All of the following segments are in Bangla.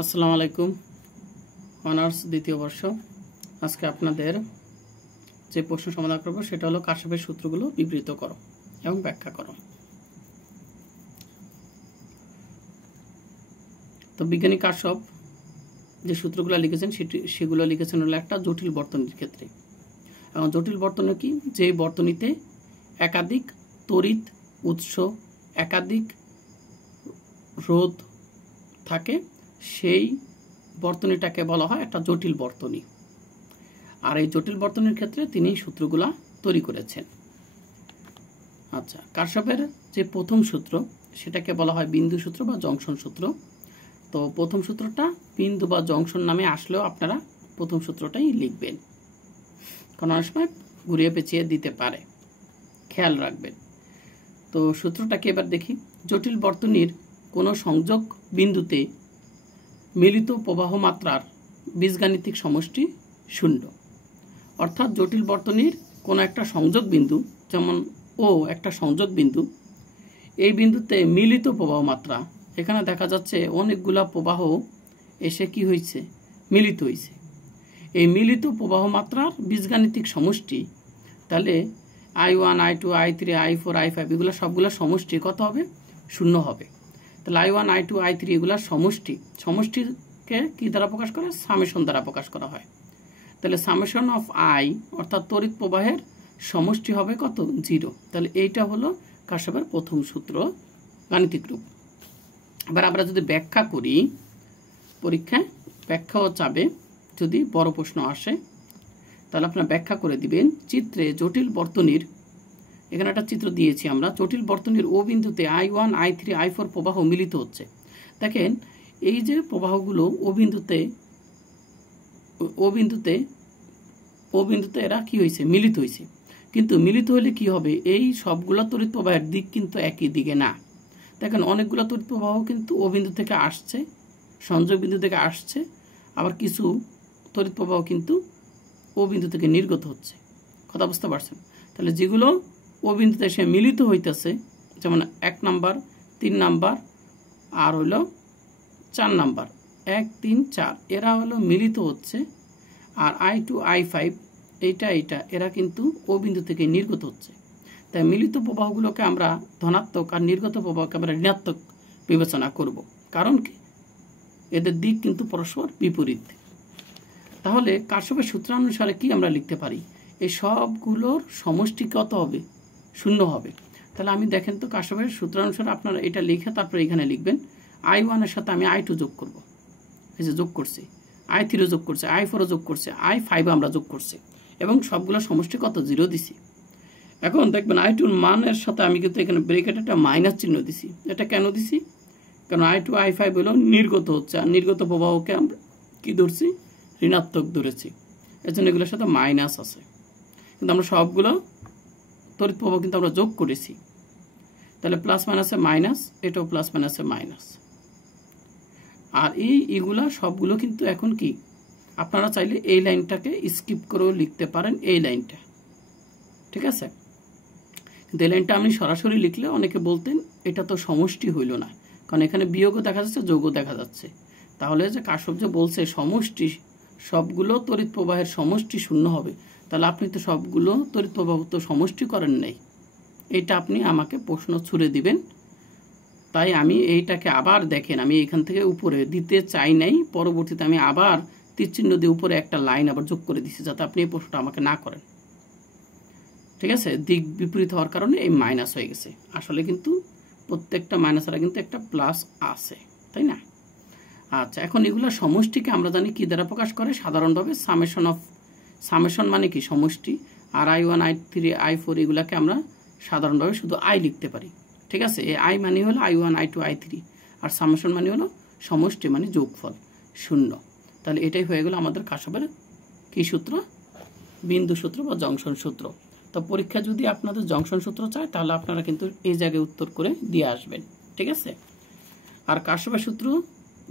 আসসালামু আলাইকুম অনার্স দ্বিতীয় বর্ষ। আজকে আপনাদের যে প্রশ্ন সমাধান করব সেটা হলো কাশ্যপের সূত্রগুলো বিবৃত করো এবং ব্যাখ্যা করো। তো বিজ্ঞানী কাশ্যপ যে সূত্রগুলো লিখেছেন সেগুলো লিখেছেন হলো একটা জটিল বর্তনীর ক্ষেত্রে। এবং জটিল বর্তনী কি? যে বর্তনীতে একাধিক তড়িৎ উৎস, একাধিক রোধ থাকে, সেই বর্তনীটাকে বলা হয় একটা জটিল বর্তনী। আর এই জটিল বর্তনীর ক্ষেত্রে তিনি সূত্রগুলা তৈরি করেছেন। আচ্ছা, কাশ্যপের যে প্রথম সূত্র সেটাকে বলা হয় বিন্দু সূত্র বা জংশন সূত্র। তো প্রথম সূত্রটা বিন্দু বা জংশন নামে আসলেও আপনারা প্রথম সূত্রটাই লিখবেন, কারণ অনেক সময় ঘুরিয়ে পেঁচিয়ে দিতে পারে, খেয়াল রাখবেন। তো সূত্রটাকে এবার দেখি। জটিল বর্তনীর কোনো সংযোগ বিন্দুতে মিলিত প্রবাহ মাত্রার বীজগাণিতিক সমষ্টি 0। অর্থাৎ জটিল বর্তনীর কোনো একটা সংযোগ বিন্দু, যেমন ও একটা সংযোগ বিন্দু, এই বিন্দুতে মিলিত প্রবাহ মাত্রা, এখানে দেখা যাচ্ছে অনেকগুলা প্রবাহ এসে কি হয়েছে, মিলিত হয়েছে। এই মিলিত প্রবাহ মাত্রার বীজগাণিতিক সমষ্টি, তাহলে I1, I2, I3, I4, I5 এগুলো সবগুলো সমষ্টি কত হবে? 0 হবে। তাহলে I1, I2, I3 এগুলোর সমষ্টিকে কি দ্বারা প্রকাশ করে? সামেশন দ্বারা প্রকাশ করা হয়। তাহলে সামেশন অফ আই অর্থাৎ তড়িৎ প্রবাহের সমষ্টি হবে কত? 0। তাহলে এইটা হলো কাশ্যপের প্রথম সূত্র, গাণিতিক রূপ। এবার আমরা যদি ব্যাখ্যা করি, পরীক্ষায় ব্যাখ্যাও চাবে, যদি বড় প্রশ্ন আসে তাহলে আপনারা ব্যাখ্যা করে দিবেন। চিত্রে জটিল বর্তনীর, এখানে একটা চিত্র দিয়েছি আমরা, জটিল বর্তনীর ও বিন্দুতে I1, I3, I4 প্রবাহ মিলিত হচ্ছে। দেখেন এই যে প্রবাহগুলো ও বিন্দুতে এরা কি হয়েছে? মিলিত হয়েছে। কিন্তু মিলিত হলে কি হবে? এই সবগুলো তড়িৎ প্রবাহের দিক কিন্তু একই দিকে না। দেখেন অনেকগুলো তড়িৎ প্রবাহ কিন্তু ও বিন্দু থেকে আসছে, সংযোগ বিন্দু থেকে আসছে, আবার কিছু তড়িৎ প্রবাহ কিন্তু ও বিন্দু থেকে নির্গত হচ্ছে। কথা বুঝতে পারছেন? তাহলে যেগুলো ও বিন্দুতে এসে মিলিত হইতেছে, যেমন 1 নাম্বার, 3 নাম্বার আর হলো 4 নাম্বার, 1, 3, 4, এরা হলো মিলিত হচ্ছে। আর I2, I5 এইটা এরা কিন্তু ও বিন্দু থেকে নির্গত হচ্ছে। তাই মিলিত প্রবাহগুলোকে আমরা ধনাত্মক আর নির্গত প্রবাহকে আমরা ঋণাত্মক বিবেচনা করব, কারণ কি এদের দিক কিন্তু পরস্পর বিপরীত। তাহলে কাশ্যপের সূত্রানুসারে কি আমরা লিখতে পারি? এই সবগুলোর সমষ্টি কত হবে? 0 হবে। তাহলে আমি দেখেন তো কাশ্যপের সূত্রানুসারে আপনারা এটা লিখে তারপরে এখানে লিখবেন। I1 এর সাথে আমি I2 যোগ করব, এই যে যোগ করছি, I3 যোগ করছে, I4 যোগ করছে, I5 আমরা যোগ করছি, এবং সবগুলো সমষ্টি কত? 0 দিছি। এখন দেখবেন I2 এর মানের সাথে আমি কিন্তু এখানে ব্রেকেটে একটা মাইনাস চিহ্ন দিছি। এটা কেন দিছি? কারণ I2, I5 হলো নির্গত হচ্ছে, আর নির্গত প্রবাহকে আমরা কি ধরছি? ঋণাত্মক ধরেছি, এর জন্য এগুলোর সাথে মাইনাস আছে। কিন্তু আমরা সবগুলো তড়িৎ প্রবাহ কিন্তু আমরা যোগ করেছি, তাহলে প্লাস মাইনাসে মাইনাস, এটাও প্লাস মাইনাসে মাইনাস। আর এইগুলা সবগুলো কিন্তু এখন কি, আপনারা চাইলে এই লাইনটাকে স্কিপ করেও লিখতে পারেন, এই লাইনটা, ঠিক আছে? কিন্তু এই লাইনটা আমি সরাসরি লিখলে অনেকে বলতেন এটা তো সমষ্টি হইল না, কারণ এখানে বিয়োগও দেখা যাচ্ছে, যোগও দেখা যাচ্ছে। তাহলে যে কাশ্যপ যে বলছে সমষ্টি, সবগুলো তড়িৎ প্রবাহের সমষ্টি 0 হবে, তাহলে আপনি তো সবগুলো তড়িৎ প্রবাহ তো সমষ্টি করেন নাই। এটা আপনি আমাকে প্রশ্ন ছুড়ে দিবেন। তাই আমি এইটাকে আবার দেখেন, আমি এখান থেকে উপরে দিতে চাই নাই, পরবর্তীতে আমি আবার তীরচিহ্ন দিয়ে উপরে একটা লাইন আবার যোগ করে দিচ্ছি, যাতে আপনি এই প্রশ্নটা আমাকে না করেন, ঠিক আছে? দিক বিপরীত হওয়ার কারণে এই মাইনাস হয়ে গেছে। আসলে কিন্তু প্রত্যেকটা মাইনাসের কিন্তু একটা প্লাস আছে, তাই না? আচ্ছা, এখন এগুলো সমষ্টিকে আমরা জানি কি দ্বারা প্রকাশ করে? সাধারণভাবে সামেশন মানে কি? সমষ্টি। আর I1, I3, I4 এগুলাকে আমরা সাধারণভাবে শুধু I লিখতে পারি, ঠিক আছে? এই I মানে হলো I1, I2, I3, আর সামেশন মানে হলো সমষ্টি, মানে যোগফল 0। তাহলে এটাই হয়ে গেল আমাদের কাশ্যপের কি সূত্র? বিন্দু সূত্র বা জংশন সূত্র। তো পরীক্ষা যদি আপনাদের জংশন সূত্র চায় তাহলে আপনারা কিন্তু এই জায়গায় উত্তর করে দিয়ে আসবেন, ঠিক আছে? আর কাশ্যপের সূত্র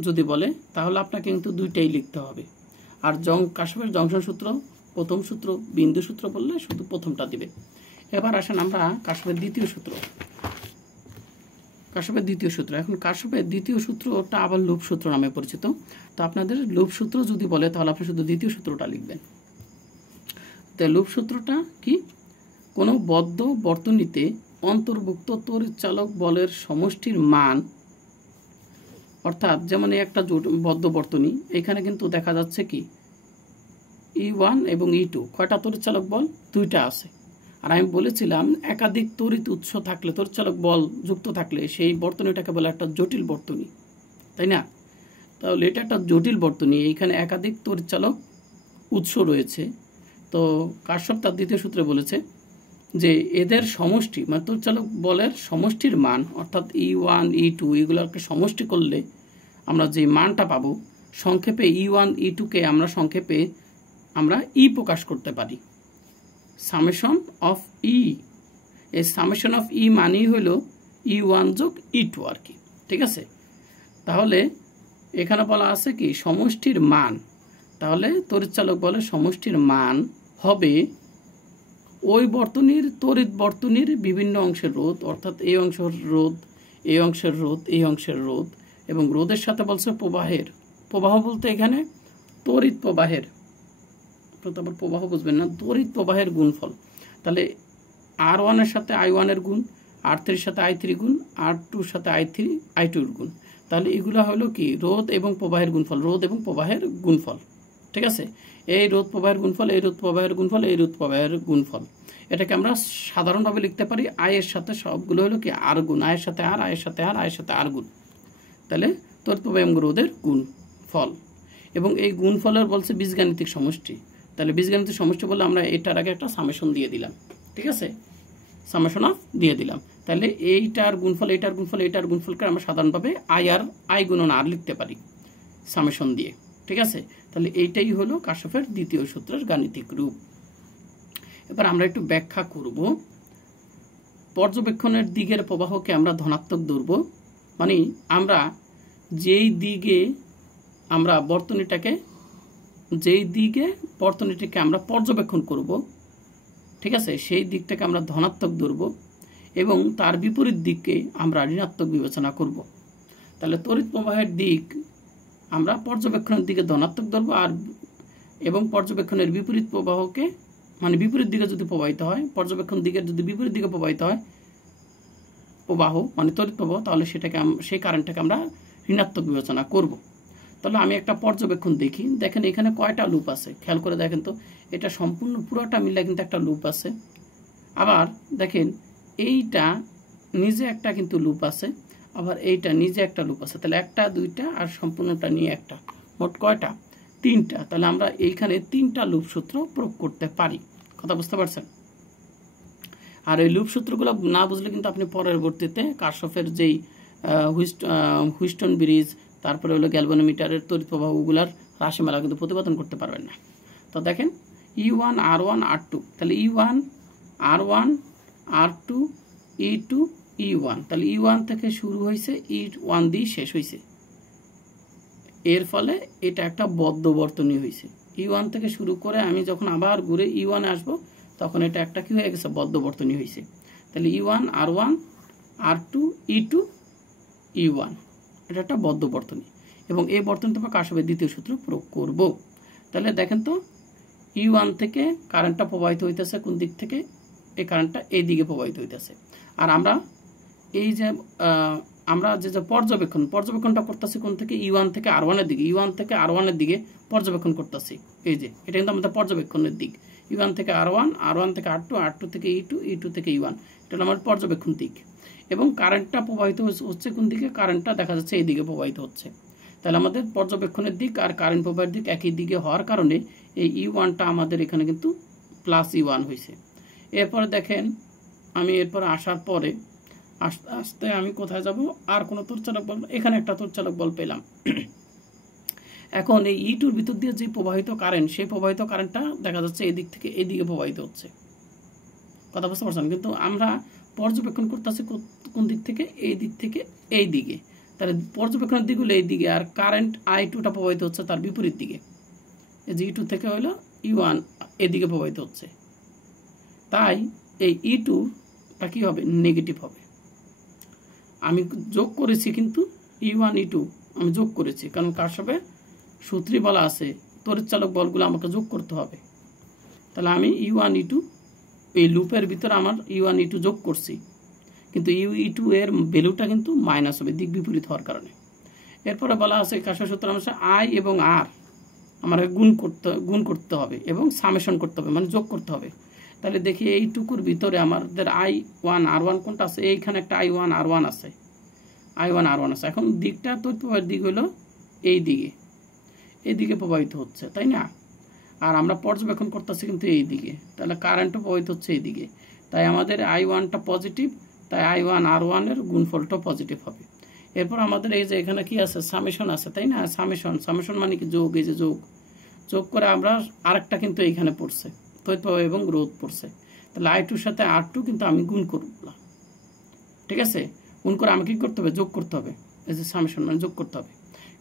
যদি বলে তাহলে আপনাকে কিন্তু দুইটাই লিখতে হবে। আর কাশ্যপের জংশন সূত্র, প্রথম সূত্র, বিন্দু সূত্র বললে শুধু প্রথমটা দিবে। এবার আসেন আমরা কাশ্যপের দ্বিতীয় সূত্র। কারশফের দ্বিতীয় সূত্র। এখন কারশফের দ্বিতীয় সূত্রটা আবার লুপ সূত্র নামে পরিচিত। তো আপনাদের লুপ সূত্র যদি বলে তাহলে আপনি শুধু দ্বিতীয় সূত্রটা লিখবেন। তো লুপ সূত্রটা কি? কোনো বদ্ধ বর্তনীতে অন্তর্ভুক্ত তড়িৎচালক বলের সমষ্টির মান, অর্থাৎ যেমন একটা বদ্ধ বর্তনী, এখানে কিন্তু দেখা যাচ্ছে কি E1 এবং E2 কয়টা তড়িৎচালক বল? দুইটা আছে। আর আমি বলেছিলাম একাধিক তড়িৎ উৎস থাকলে, তড়িৎচালক বল যুক্ত থাকলে সেই বর্তনীটাকে বলে একটা জটিল বর্তনী, তাই না? তাহলে এটা একটা জটিল বর্তনী, এইখানে একাধিক তড়িৎচালক উৎস রয়েছে। তো কারশফ তার দ্বিতীয় সূত্রে বলেছে যে এদের সমষ্টি, মানে তড়িৎচালক বলের সমষ্টির মান, অর্থাৎ E1 E2 এগুলোকে সমষ্টি করলে আমরা যে মানটা পাবো, সংক্ষেপে E1 E2 কে আমরা সংক্ষেপে আমরা ই প্রকাশ করতে পারি, সামেশন অফ ই। এই সামেশন অফ ই মানেই হলো E1 যোগ E2 আর কি, ঠিক আছে? তাহলে এখানে বলা আছে কি সমষ্টির মান, তাহলে তড়িৎচালক বলের সমষ্টির মান হবে ওই বর্তনীর তড়িৎ বর্তনীর বিভিন্ন অংশের রোধ, অর্থাৎ এই অংশের রোধ, এই অংশের রোধ, এই অংশের রোধ, এবং রোধের সাথে বলছে প্রবাহের, প্রবাহ বলতে এখানে তড়িৎ প্রবাহের, আবার প্রবাহ বুঝবেন না, তড়িৎ প্রবাহের গুণফল। তাহলে R1 এর সাথে I1 এর গুণ, R3 এর সাথে I3 গুণ, R2 এর সাথে I2 এর গুণ। তাহলে এগুলো হলো কি রোধ এবং প্রবাহের গুণফল, রোধ এবং প্রবাহের গুণফল, ঠিক আছে? এই রোধ প্রবাহের গুণফল, এই রোধ প্রবাহের গুণফল, এই রোধ প্রবাহের গুণফল। এটাকে আমরা সাধারণভাবে লিখতে পারি I এর সাথে সবগুলো হলো কি R গুণ, I এর সাথে R, I এর সাথে R, I এর সাথে R গুণ। তাহলে তড়িৎ প্রবাহ এবং রোধের গুণফল, এবং এই গুণফলের বলছে বীজগাণিতিক সমষ্টি। তাহলে বীজগাণিতিক সমষ্টি বললে আমরা এটার আগে একটা সামেশন দিয়ে দিলাম, ঠিক আছে? সামেশন অফ দিয়ে দিলাম। তাহলে এইটার গুণফল, এইটার গুণফল, এইটার গুণফলকে আমরা সাধারণভাবে I গুণন R লিখতে পারি সামেশন দিয়ে, ঠিক আছে? তাহলে এইটাই হলো কারশফের দ্বিতীয় সূত্রের গাণিতিক রূপ। এবার আমরা একটু ব্যাখ্যা করব। পর্যবেক্ষণের দিকের প্রবাহকে আমরা ধনাত্মক ধরব, মানে আমরা যেই দিকে আমরা বর্তনীটিকে আমরা পর্যবেক্ষণ করব, ঠিক আছে, সেই দিকটাকে আমরা ধনাত্মক ধরব এবং তার বিপরীত দিককে আমরা ঋণাত্মক বিবেচনা করব। তাহলে তড়িৎ প্রবাহের দিক আমরা পর্যবেক্ষণের দিকে ধনাত্মক ধরব, আর এবং পর্যবেক্ষণের বিপরীত প্রবাহকে, মানে বিপরীত দিকে যদি প্রবাহিত হয়, পর্যবেক্ষণ দিকের যদি বিপরীত দিকে প্রবাহিত হয় প্রবাহ, মানে তড়িৎ প্রবাহ, তাহলে সেটাকে সেই কারেন্টটাকে আমরা ঋণাত্মক বিবেচনা করব। তাহলে আমি একটা পর্যবেক্ষণ দেখি, দেখেন এখানে কয়টা লুপ আছে, খেয়াল করে দেখেন তো, এটা সম্পূর্ণ পুরোটা মিলে কিন্তু একটা লুপ আছে। আবার দেখেন এইটা নিজে একটা কিন্তু লুপ আছে, আবার এইটা নিজে একটা লুপ আছে। তাহলে একটা, দুইটা আর সম্পূর্ণটা নিয়ে একটা, মোট কয়টা? তিনটা। তাহলে আমরা এইখানে তিনটা লুপ সূত্র প্রয়োগ করতে পারি, কথা বুঝতে পারছেন? আর এই লুপ সূত্রগুলো না বুঝলে কিন্তু আপনি পরবর্তীতে কারশফের যেই হুইস্টন ব্রিজ, তারপরে হলো গ্যালভানোমিটারের তড়িৎ প্রবাহগুলার রাশিমালা কিন্তু প্রতিপাদন করতে পারবেন না। তো দেখেন E1 R1 R2, তাহলে E1 R1 R2 E2 E1, তাহলে E1 থেকে শুরু হয়েছে, E1 দিয়ে শেষ হয়েছে। এর ফলে এটা একটা বদ্ধ বর্তনী হয়েছে। E1 থেকে শুরু করে আমি যখন আবার ঘুরে E1 আসবো, তখন এটা একটা কি হয়ে গেছে? বদ্ধ বর্তনী হয়েছে। তাহলে E1 R1 R2 E2 E1, এটা একটা বদ্ধ বর্তনী, এবং এই বর্তনীতে আমরা কারশফের দ্বিতীয় সূত্র প্রয়োগ করব। তাহলে দেখেন তো E1 থেকে কারেন্টটা প্রবাহিত হইতেছে কোন দিক থেকে? এই কারেন্টটা এই দিকে প্রবাহিত হইতেছে। আর আমরা এই যে আমরা যে পর্যবেক্ষণটা করতেছি কোন থেকে? E1 থেকে R1 এর দিকে, E1 থেকে R1 এর দিকে পর্যবেক্ষণ করতেছি। এই যে এটা কিন্তু আমাদের পর্যবেক্ষণের দিক, E1 থেকে R1, R1 থেকে R2, R2 থেকে E2, E2 থেকে E1, এটা হলো আমার পর্যবেক্ষণ দিক। এবং কারেন্টটা প্রবাহিত হচ্ছে কোন দিকে? কারেন্টটা দেখা যাচ্ছে এই দিকে প্রবাহিত হচ্ছে। তাহলে আমাদের পর্যবেক্ষণের দিক আর কারেন্ট প্রবাহের দিক একই দিকে হওয়ার কারণে এই E1টা আমাদের এখানে কিন্তু প্লাস E1 হয়েছে। এরপরে দেখেন আমি এরপরে আসার পরে আস্তে আস্তে আমি কোথায় যাব? আর কোনো তড়িৎচালক বল, এখানে একটা তড়িৎচালক বল পেলাম। এখন এই E2-র ভিতর দিয়ে যে প্রবাহিত কারেন্ট, সেই প্রবাহিত কারেন্টটা দেখা যাচ্ছে এই দিক থেকে এই দিকে প্রবাহিত হচ্ছে, কথা বুঝতে পারছেন? কিন্তু আমরা পর্যবেক্ষণ করতেছি কোন দিক থেকে? এই দিক থেকে এই দিকে। তাহলে পর্যবেক্ষণের দিক হলো এই দিকে, আর কারেন্ট I2টা প্রবাহিত হচ্ছে তার বিপরীত দিকে। এই যে E2 থেকে হলো E1 এদিকে প্রবাহিত হচ্ছে, তাই এই E2টা কি হবে? নেগেটিভ হবে। আমি যোগ করেছি, কিন্তু E1 E2 আমি যোগ করেছি, কারণ কারশফের সূত্রে বলা আছে তড়িৎচালক বলগুলো আমাকে যোগ করতে হবে। তাহলে আমি E1 E2 এই লুপের ভিতরে আমার E1 E2 যোগ করছি, কিন্তু E2 এর ভ্যালুটা কিন্তু মাইনাস হবে দিক বিপরীত হওয়ার কারণে। এরপরে বলা আছে কারশফের সূত্র অনুসারে I এবং R আমাকে গুণ করতে হবে এবং সামেশন করতে হবে, মানে যোগ করতে হবে। তাহলে দেখি এইটুকুর ভিতরে আমাদের I1 R1 কোনটা আছে? এইখানে একটা I1 R1 আছে, I1 R1 আছে। এখন দিকটা তড়িৎ প্রবাহের দিক হলো এই দিকে প্রবাহিত হচ্ছে, তাই না? আর আমরা পর্যবেক্ষণ করতেছি কিন্তু এই দিকে, তাহলে কারেন্টও প্রবাহিত হচ্ছে এই দিকে। তাই আমাদের I1টা পজিটিভ, তাই I1 R1 এর গুণফলটাও পজিটিভ হবে। এরপর আমাদের এই যে এখানে কি আছে? সামেশন আছে, তাই না? সামেশন মানে কি? যোগ। এই যে যোগ করে আমরা আরেকটা কিন্তু এইখানে পড়ছে, তড়িৎ প্রবাহ এবং রোধ পড়ছে। তাহলে I2 এর সাথে R2 কিন্তু আমি গুণ করলাম, ঠিক আছে? গুণ করে আমি কি করতে হবে? যোগ করতে হবে। এই যে সামেশন মানে যোগ করতে হবে।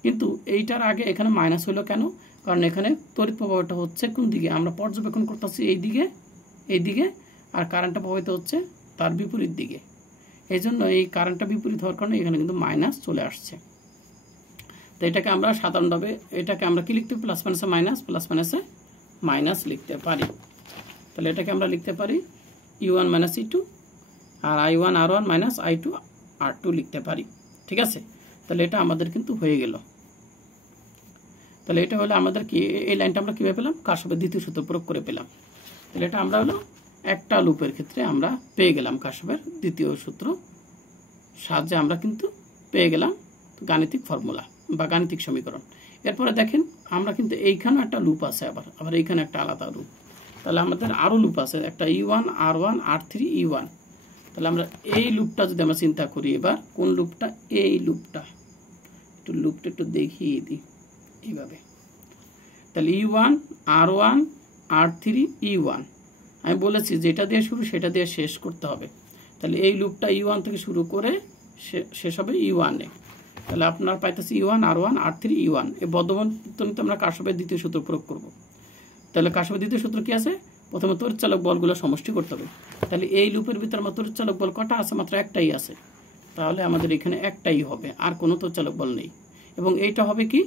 কিন্তু এইটার আগে এখানে মাইনাস হলো কেন? কারণ এখানে তড়িৎ প্রবাহটা হচ্ছে কোন দিকে? আমরা পর্যবেক্ষণ করতেছি এই দিকে, আর কারেন্টটা প্রবাহিত হচ্ছে তার বিপরীত দিকে। এই জন্য এই কারেন্টটা বিপরীত হওয়ার কারণে এখানে কিন্তু মাইনাস চলে আসছে। তো এটাকে আমরা সাধারণভাবে এটাকে আমরা কি লিখতে? প্লাস মাইনাসে মাইনাস, প্লাস মাইনাসে মাইনাস লিখতে পারি। তাহলে এটাকে আমরা লিখতে পারি E1 মাইনাস E2 আর I1 R1 minus I2 R2 লিখতে পারি, ঠিক আছে? তাহলে এটা আমাদের কিন্তু হয়ে গেল। তাহলে এটা হলো আমাদের কি, এই লাইনটা আমরা কিভাবে পেলাম? কারশফের দ্বিতীয় সূত্র প্রয়োগ করে পেলাম। তাহলে এটা আমরা হলো একটা লুপের ক্ষেত্রে আমরা পেয়ে গেলাম কারশফের দ্বিতীয় সূত্র সাহায্যে আমরা কিন্তু পেয়ে গেলাম গাণিতিক ফর্মুলা বা গাণিতিক সমীকরণ। এরপরে দেখেন আমরা কিন্তু এইখানে একটা লুপ আছে, আবার এইখানে একটা আলাদা লুপ। তাহলে আমাদের আরো লুপ আছে, একটা E1 R1 R3 E1। তাহলে আমরা এই লুপটা যদি আমরা চিন্তা করি, এবার কোন লুপটা? এই লুপটা একটু দেখিয়ে দিই এইভাবে। তাহলে E1 R1 R3 E1 আমি বলেছি যেটা দিয়ে শুরু সেটা দিয়ে শেষ করতে হবে। তাহলে এই লুপটা E1 থেকে শুরু করে শেষ হবে E1 এ। তাহলে আপনার পাইতেছি E1 R1 R3 E1। এই বদ্ধবন্ধনীতে আমরা কারশফের দ্বিতীয় সূত্র প্রয়োগ করব। তাহলে কারশফের দ্বিতীয় সূত্র কি আছে? প্রথমে তড়িৎচালক বলগুলো সমষ্টি করতে হবে। তাহলে এই লুপের ভিতরে আমার তড়িৎচালক বল কটা আছে? মাত্র একটাই আছে। তাহলে আমাদের এখানে একটাই হবে, আর কোনো তড়িৎচালক বল নেই। এবং এইটা হবে কি?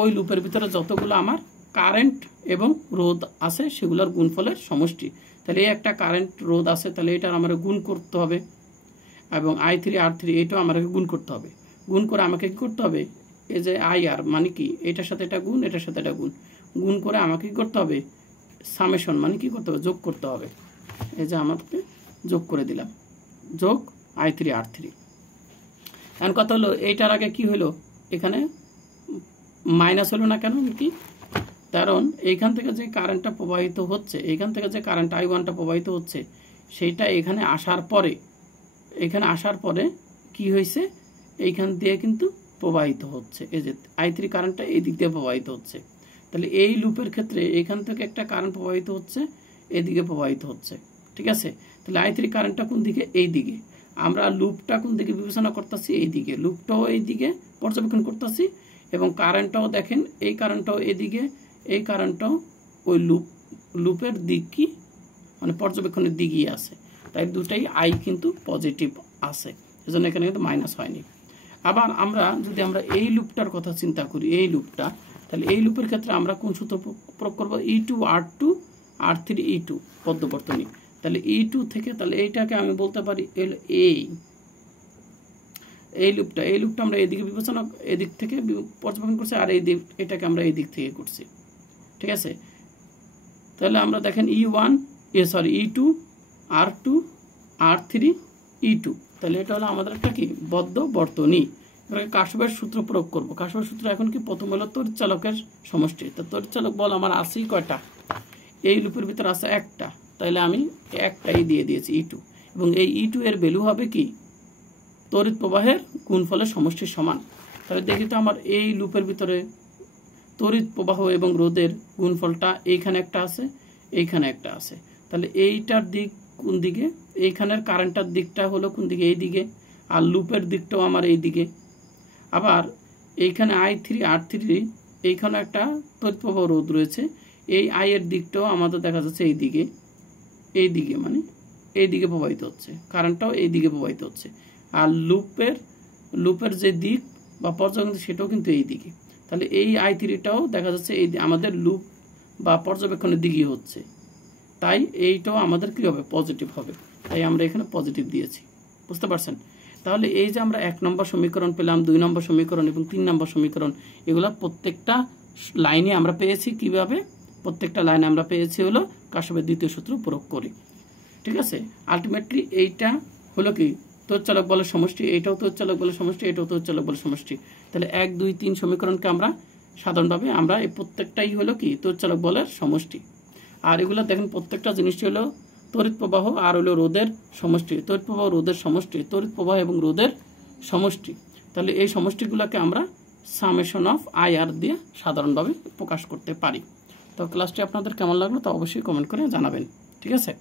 ওই লুপের ভিতরে যতগুলো আমার কারেন্ট এবং রোধ আছে সেগুলোর গুণফলের সমষ্টি। তাহলে এই একটা কারেন্ট রোধ আছে, তাহলে এটার আমার গুণ করতে হবে, এবং I3 R3 এটাও আমাকে গুণ করতে হবে। গুণ করে আমাকে কি করতে হবে? এই যে IR মানে কি? এটার সাথে এটা গুণ, এটার সাথে এটা গুণ করে আমাকে কি করতে হবে? সামেশন মানে কি করতে হবে? যোগ করতে হবে। এই যে আমাকে যোগ করে দিলাম, যোগ I3 R3। এখন কথা হলো এইটার আগে কি হলো? এখানে মাইনাস হলো না কেন? কি কারণ এইখান থেকে যে কারেন্টটা প্রবাহিত হচ্ছে, এইখান থেকে যে কারেন্ট I1টা প্রবাহিত হচ্ছে, সেইটা এখানে আসার পরে কি হয়েছে? এইখান দিয়ে কিন্তু প্রবাহিত হচ্ছে। এই যে I3 কারেন্টটা এই দিক দিয়ে প্রবাহিত হচ্ছে। তাহলে এই লুপের ক্ষেত্রে এখান থেকে একটা কারেন্ট প্রবাহিত হচ্ছে, এদিকে প্রবাহিত হচ্ছে, ঠিক আছে? তাহলে I3 কারেন্টটা কোন দিকে? এই দিকে। আমরা লুপটা কোন দিকে বিবেচনা করতেছি? এই দিকে। লুপটাও এই দিকে পর্যবেক্ষণ করতেছি, এবং কারেন্টটাও দেখেন, এই কারেন্টটাও এদিকে, এই কারেন্টটাও ওই লুপের দিক কি, মানে পর্যবেক্ষণের দিকেই আছে। তাই দুটাই I কিন্তু পজিটিভ আছে, এজন্য এখানে কিন্তু মাইনাস হয়নি। আবার যদি আমরা এই লুপটার কথা চিন্তা করি, এই লুপটা, তাহলে এই লুপের ক্ষেত্রে আমরা কোন সূত্র প্রয়োগ করব? E2 R2 R3 E2 পদ্যবর্তনী। তাহলে E2 থেকে, তাহলে এইটাকে আমি বলতে পারি এই লুপটা আমরা এদিক থেকে পর্যবেক্ষণ করছি, আর এটাকে আমরা এই দিক থেকে করছি, ঠিক আছে? তাহলে আমরা দেখেন E2 R2 R3 E2। তাহলে এটা হলো আমাদের একটা কি? বদ্ধ বর্তনী। এবারে কারশফের সূত্র প্রয়োগ করব। কারশফের সূত্র এখন কি? প্রথম হলো তড়িৎচালকের সমষ্টি। তো তড়িৎচালক বল আমার আছে কয়টা? এই লুপের ভিতরে আছে একটা, তাহলে আমি একটাই দিয়ে দিয়েছি E2, এবং এই E2 এর ভ্যালু হবে কি? তড়িৎ প্রবাহের গুণফলের সমষ্টির সমান। তাহলে দেখি তো আমার এই লুপের ভিতরে তড়িৎ প্রবাহ এবং রোধের গুণফলটা এইখানে একটা আছে, এইখানে একটা আছে। তাহলে এইটার দিক কোন দিকে? এইখানের কারেন্টটার দিকটা হলো কোন দিকে? এই দিকে। আর লুপের দিকটাও আমার এই দিকে। আবার এইখানে I3 R3 এইখানে একটা তড়িৎ প্রবাহ রোধ রয়েছে, এই I এর দিকটাও আমাদের দেখা যাচ্ছে এই দিকে, মানে এই দিকে প্রবাহিত হচ্ছে, কারেন্টটাও এই দিকে প্রবাহিত হচ্ছে। আর লুপের যে দিক বা পর্যবেক্ষণ সেটাও কিন্তু এই দিকে। তাহলে এই I3টাও দেখা যাচ্ছে এই আমাদের লুপ বা পর্যবেক্ষণের দিকেই হচ্ছে, তাই এইটাও আমাদের কী হবে, পজিটিভ হবে। তাই আমরা এখানে পজিটিভ দিয়েছি, বুঝতে পারছেন? তাহলে এই যে আমরা 1 নম্বর সমীকরণ পেলাম, 2 নম্বর সমীকরণ এবং 3 নম্বর সমীকরণ, এগুলো প্রত্যেকটা লাইনে আমরা পেয়েছি কিভাবে, প্রত্যেকটা লাইনে আমরা পেয়েছি হলো কার্শফের দ্বিতীয় সূত্র প্রয়োগ করে। ঠিক আছে, আলটিমেটলি এইটা হলো কি তড়িৎচালক বলের সমষ্টি, এইটাও তড়িৎচালক বলের সমষ্টি, এটাও তড়িৎচালক বলের সমষ্টি। তাহলে 1, 2, 3 সমীকরণকে আমরা সাধারণভাবে আমরা এই প্রত্যেকটাই হলো কি তড়িৎচালক বলের সমষ্টি। আর এগুলো দেখেন প্রত্যেকটা জিনিসটি হলো তড়িৎ প্রবাহ আর হলো রোধের সমষ্টি, তড়িৎ প্রবাহ রোধের সমষ্টি, তড়িৎ প্রবাহ এবং রোধের সমষ্টি। তাহলে এই সমষ্টিগুলোকে আমরা সামেশন অফ IR দিয়ে সাধারণভাবে প্রকাশ করতে পারি। তো ক্লাসটি আপনাদের কেমন লাগলো তা অবশ্যই কমেন্ট করে জানাবেন। ঠিক আছে।